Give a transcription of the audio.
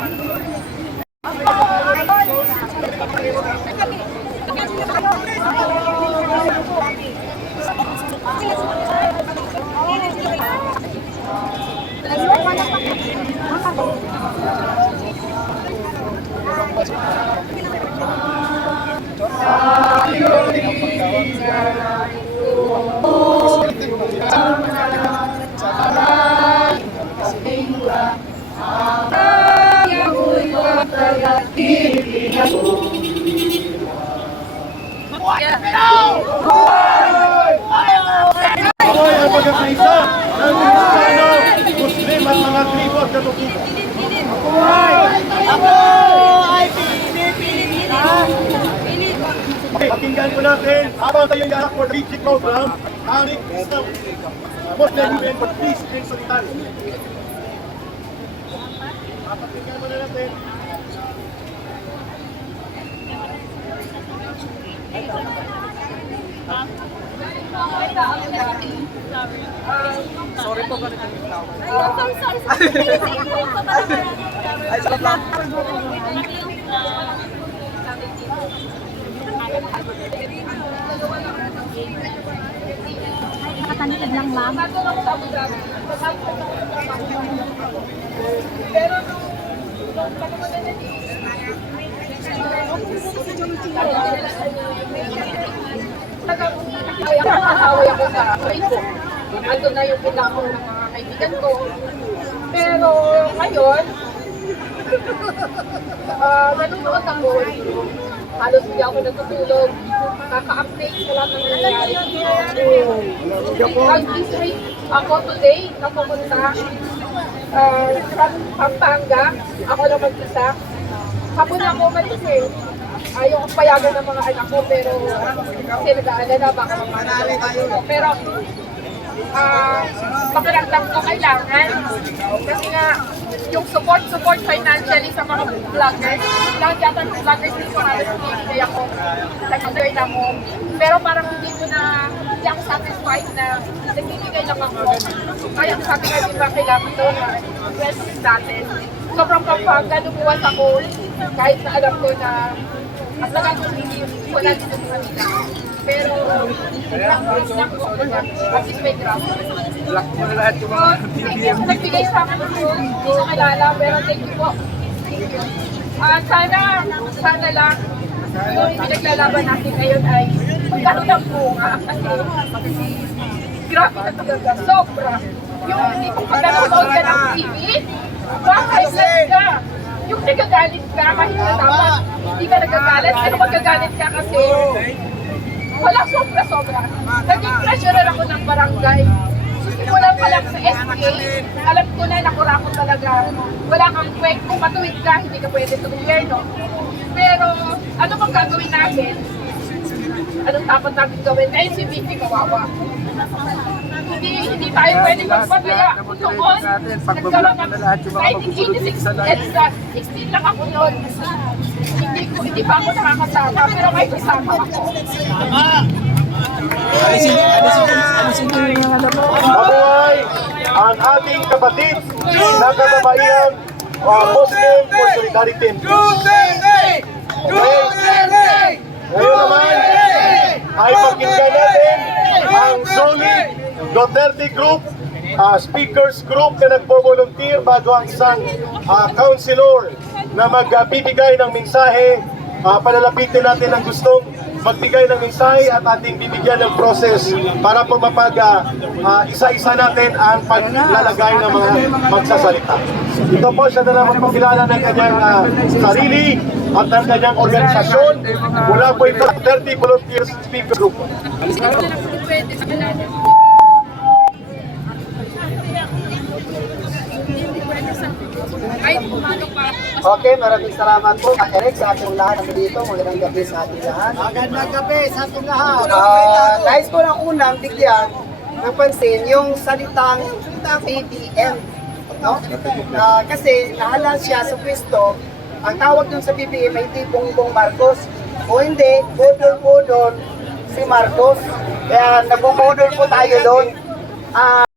Ako ay pagkakaisa ng Kristiyano, Muslim at mga tribo at katutubo. Pakinggan po natin habang tayo yanak for the BG program, ang Islam Muslim Women for Peace and Solidarity. Pakinggan mo na natin. Ayun, sorry, sorry, sorry. Ignore ko ba naman? Ay, sarap lang. Nakatanipid lang, ma'am. Nakakaway ako sa. Ando na yung ko ng mga kaibigan ko. Pero ngayon, ah nanonood ako. Halos hindi ako natutulog. Kaka-update sa lahat ng nangyayari. This week, ako today, napupunta ah, sa Pampanga. Ako lang mag-isa. Hapon ako umalis eh. Ayaw kong payagan ng mga anak ko, pero kasi nag-aalala, baka mamanali tayo. Pero, ah, pakiramdam ko kailangan. Kasi nga, yung support, support financially sa mga vloggers. Lahat yata ng vloggers dito halos hindi ako. Nag-learn ako. Pero parang hindi ko na, hindi ako satisfied na nagbibigay lang ako. Kaya sabi nga, di ba, kailangan to na rest natin. Sobrang pampanga, lumuwas ako kahit na alam ko na at talagang hindi wala dito sa kanila. Pero, lang lang ko at least may graph. Block mo na lahat yung mga BBM. Nagbigay sa akin phone, hindi ko kilala, pero thank you po. Thank you. At sana, sana lang, yung pinaglalaban natin ngayon ay magkaroon ng bunga kasi grabe na talaga, sobra. Yung hindi mo pagkanood ka ng TV, bakit nagagalit ka kahit dapat hindi ka nagagalit, pero magagalit ka kasi wala sobra-sobra. Naging treasurer ako ng barangay. Simulan pa lang sa SPA, alam ko na nakurakot talaga. Wala kang kwek, kung matuwid ka, hindi ka pwede sa gobyerno. Pero ano bang gagawin natin? Anong dapat natin gawin? Dahil si Vicky kawawa. Hindi, hindi tayo pwede magpabaya. Noon, nagkaroon ng 1986 EDSA, 16 lang ako noon. Hindi, ko, hindi pa ako nakakasama, pero may kasama ako. Mabuhay ang ating kapatid na kababayan uh, Muslim for Solidarity. Okay? Ngayon naman ay pakinggan natin ang solid Duterte Group, uh, speakers group na nagpo-volunteer bago ang isang uh, councilor na magbibigay ng mensahe. Uh, palalapitin natin ang gustong magbigay ng mensahe at ating bibigyan ng process para po mapag uh, isa-isa natin ang paglalagay ng mga magsasalita. Ito po siya na naman pagkilala ng kanyang uh, sarili at ng kanyang organisasyon. Mula po ito 30 Volunteers Speaker Group. Okay, maraming salamat po, Ka Eric, sa ating lahat ng dito. Magandang gabi sa ating lahat. Magandang gabi sa ating lahat. Ah, nais ko ng unang bigyan ng pansin yung salitang BBM. No? Ah, kasi nahalal siya sa pwesto ang tawag dun sa BBM ay hindi Bongbong Marcos. O hindi, budol po doon si Marcos. Kaya nabubudol po tayo doon. Ah,